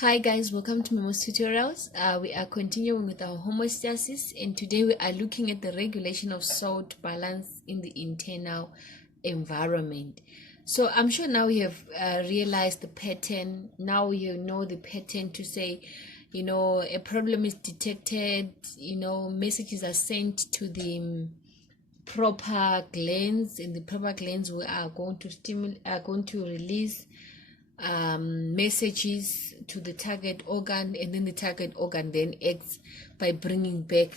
Hi guys, welcome to Memo's tutorials. We are continuing with our homeostasis, and today we are looking at the regulation of salt balance in the internal environment. So I'm sure now you have realized the pattern. Now you know the pattern to say, a problem is detected, messages are sent to the proper glands, and the proper glands we are going to release messages to the target organ, and then the target organ then acts by bringing back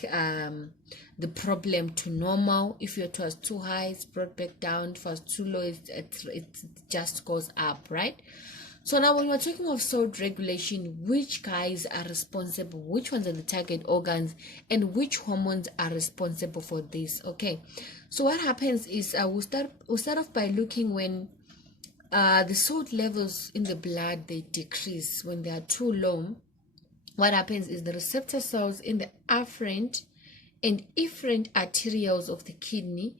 the problem to normal. If it was too high, it's brought back down. If it was too low, it just goes up, right? So now when we're talking of salt regulation, which guys are responsible, which ones are the target organs, and which hormones are responsible for this? Okay, so what happens is we'll start off by looking when the salt levels in the blood, they decrease when they are too low. What happens is the receptor cells in the afferent and efferent arterioles of the kidney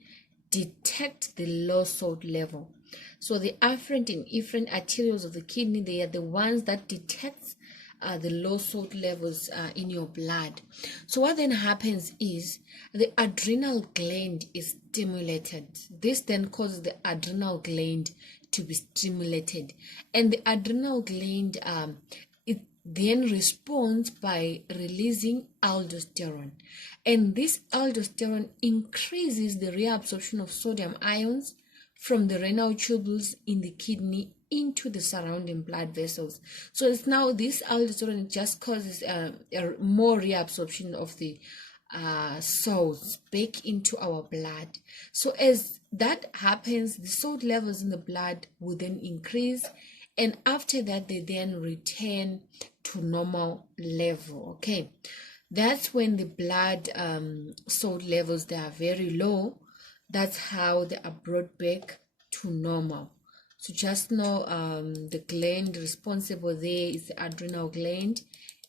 detect the low salt level. So the afferent and efferent arterioles of the kidney, they are the ones that detect the low salt levels in your blood. So what then happens is the adrenal gland is stimulated. This then causes the adrenal gland to be stimulated, and the adrenal gland it then responds by releasing aldosterone, and this aldosterone increases the reabsorption of sodium ions from the renal tubules in the kidney into the surrounding blood vessels. So it's now this aldosterone just causes more reabsorption of the salts back into our blood. So as that happens, the salt levels in the blood will then increase, and after that they then return to normal level. Okay, that's when the blood salt levels, they are very low. That's how they are brought back to normal. So just know the gland responsible there is the adrenal gland,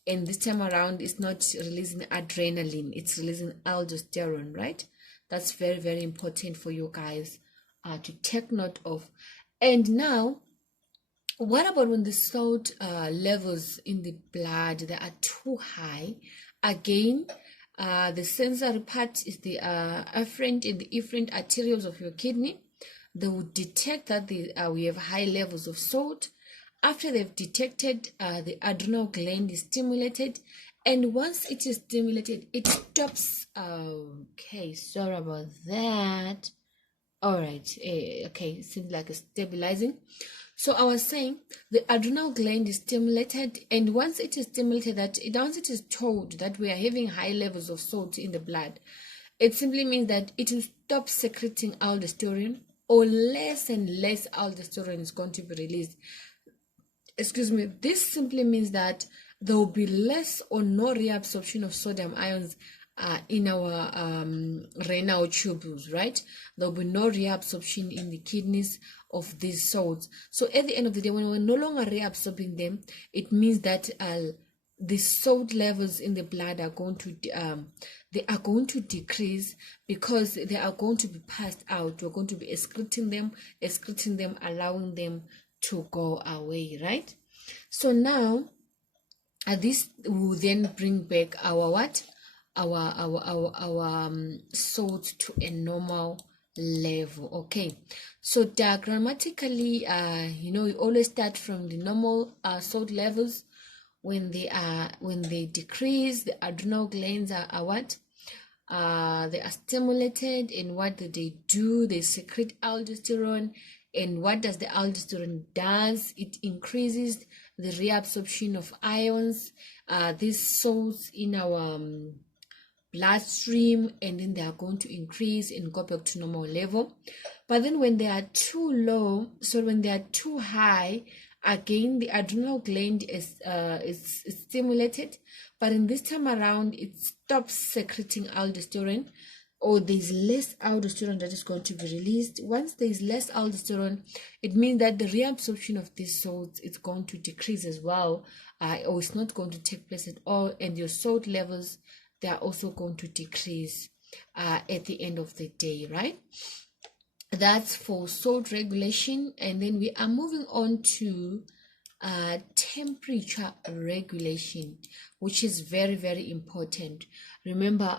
and this time around it's not releasing adrenaline, it's releasing aldosterone, right? That's very, very important for you guys to take note of. And now, what about when the salt levels in the blood, they are too high? Again, the sensory part is the afferent and the efferent arterioles of your kidney. They will detect that we have high levels of salt. After they've detected, the adrenal gland is stimulated, and once it is stimulated, it stops. Okay, sorry about that. All right. Okay, it seems like it's stabilizing. So I was saying the adrenal gland is stimulated, and once it is stimulated, once it is told that we are having high levels of salt in the blood, it simply means that it will stop secreting aldosterone, or less and less aldosterone is going to be released. Excuse me. This simply means that there will be less or no reabsorption of sodium ions in our renal tubules, right? There will be no reabsorption in the kidneys of these salts. So at the end of the day, when we're no longer reabsorbing them, it means that the salt levels in the blood are going to decrease, because they are going to be passed out. We're going to be excreting them, allowing them to go away, right? So now this will then bring back our what, our salt to a normal level. Okay, so diagrammatically, we always start from the normal salt levels. When they decrease, the adrenal glands are what, they are stimulated, and what do? They secrete aldosterone. And what does the aldosterone does? It increases the reabsorption of ions, these salts in our bloodstream, and then they are going to increase and go back to normal level. But then when they are too low, so when they are too high, again the adrenal gland is stimulated, but in this time around it stops secreting aldosterone, or there's less aldosterone that is going to be released. Once there's less aldosterone, it means that the reabsorption of these salts is going to decrease as well, or it's not going to take place at all, and your salt levels, they are also going to decrease at the end of the day, right? That's for salt regulation. And then we are moving on to temperature regulation, which is very, very important. Remember,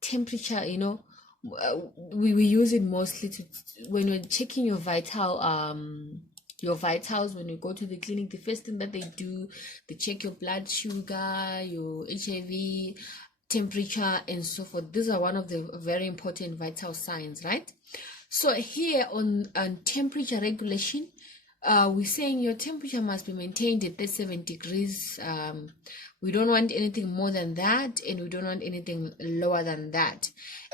temperature, we use it mostly to when you're checking your your vitals. When you go to the clinic, the first thing that they do, they check your blood sugar, your HIV, temperature, and so forth. These are one of the very important vital signs, right? So here on temperature regulation, we're saying your temperature must be maintained at 37 degrees. We don't want anything more than that, and we don't want anything lower than that.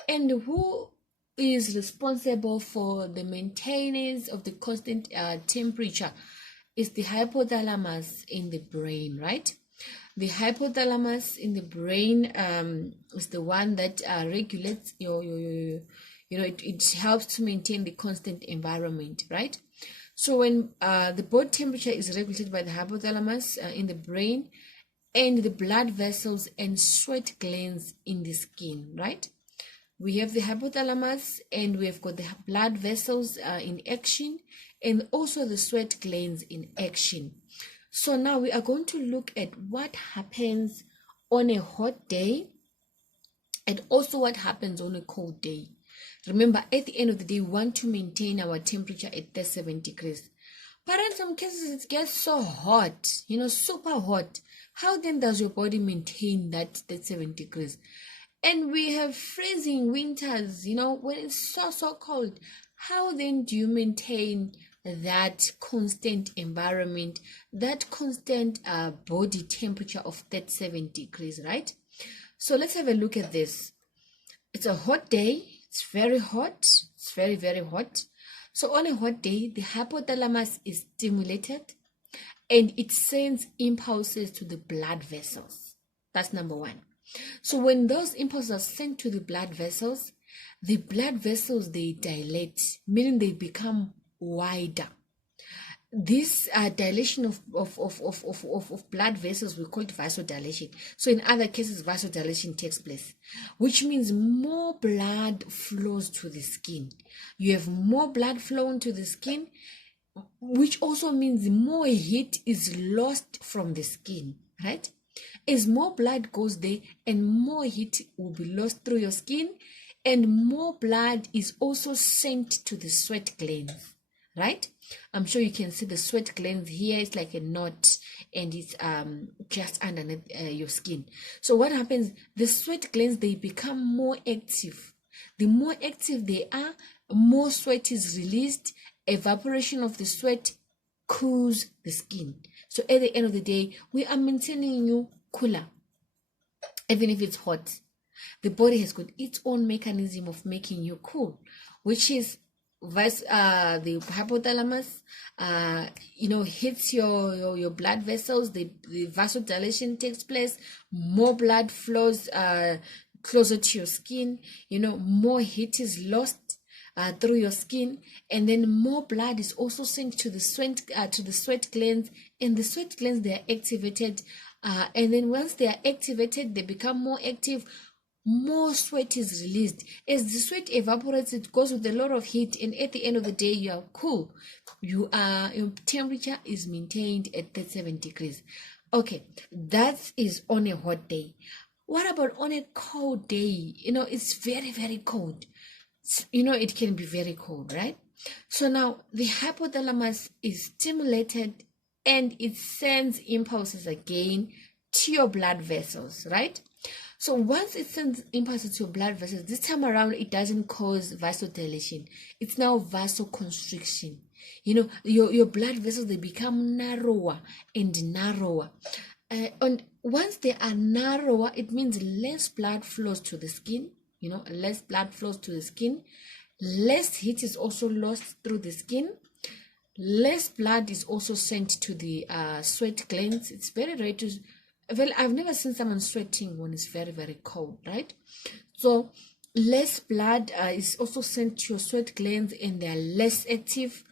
And who is responsible for the maintenance of the constant temperature? Is the hypothalamus in the brain, right? The hypothalamus in the brain is the one that regulates it helps to maintain the constant environment, right? So when the body temperature is regulated by the hypothalamus in the brain, and the blood vessels and sweat glands in the skin, right? We have the hypothalamus, and we've got the blood vessels in action, and also the sweat glands in action. So now we are going to look at what happens on a hot day and also what happens on a cold day. Remember, at the end of the day, we want to maintain our temperature at 37 degrees. But in some cases, it gets so hot, super hot. How then does your body maintain that 37 degrees? And we have freezing winters, when it's so cold. How then do you maintain that constant environment, that constant body temperature of 37 degrees, right? So let's have a look at this. It's a hot day. It's very hot. It's very, very hot. So on a hot day, the hypothalamus is stimulated and it sends impulses to the blood vessels. That's number one. So when those impulses are sent to the blood vessels, they dilate, meaning they become wider. This dilation of blood vessels, we call it vasodilation. So in other cases, vasodilation takes place, which means more blood flows to the skin. You have more blood flowing to the skin, which also means more heat is lost from the skin, right? As more blood goes there, and more heat will be lost through your skin, and more blood is also sent to the sweat glands, right? I'm sure you can see the sweat glands here. It's like a knot, and it's just underneath your skin. So what happens? The sweat glands, they become more active. The more active they are, more sweat is released. Evaporation of the sweat cools the skin. So at the end of the day, we are maintaining you cooler, even if it's hot. The body has got its own mechanism of making you cool, which is the hypothalamus hits your blood vessels. The vasodilation takes place. More blood flows closer to your skin. More heat is lost through your skin, and then more blood is also sent to the sweat glands, and the sweat glands, they are activated, and then once they are activated, they become more active. More sweat is released. As the sweat evaporates, it goes with a lot of heat, and at the end of the day, you are cool. Your temperature is maintained at 37 degrees. Okay, that is on a hot day. What about on a cold day? It's very, very cold. It can be very cold, right? So now the hypothalamus is stimulated, and it sends impulses again to your blood vessels, right? So once it sends impulses to your blood vessels, this time around, it doesn't cause vasodilation. It's now vasoconstriction. Your blood vessels, they become narrower and narrower. And once they are narrower, it means less blood flows to the skin. Less blood flows to the skin. Less heat is also lost through the skin. Less blood is also sent to the sweat glands. It's very rare to... Well, I've never seen someone sweating when it's very, very cold, right? So less blood is also sent to your sweat glands, and they're less active.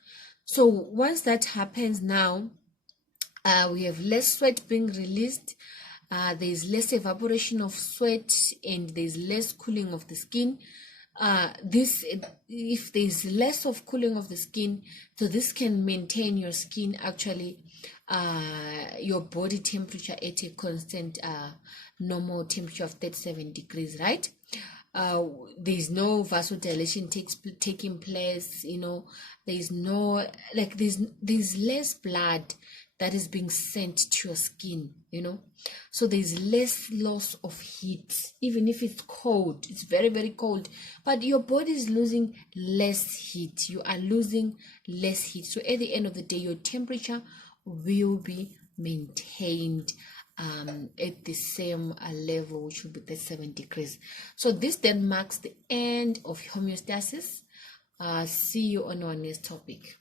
So once that happens now, we have less sweat being released. There's less evaporation of sweat, and there's less cooling of the skin. If there's less of cooling of the skin, so this can maintain your skin actually your body temperature at a constant normal temperature of 37 degrees, right? There's no vasodilation taking place, there's no, like, there's less blood that is being sent to your skin, so there's less loss of heat. Even if it's cold, it's very, very cold, but your body is losing less heat. You are losing less heat, so at the end of the day, your temperature will be maintained at the same level, which will be 37 degrees. So this then marks the end of homeostasis. See you on our next topic.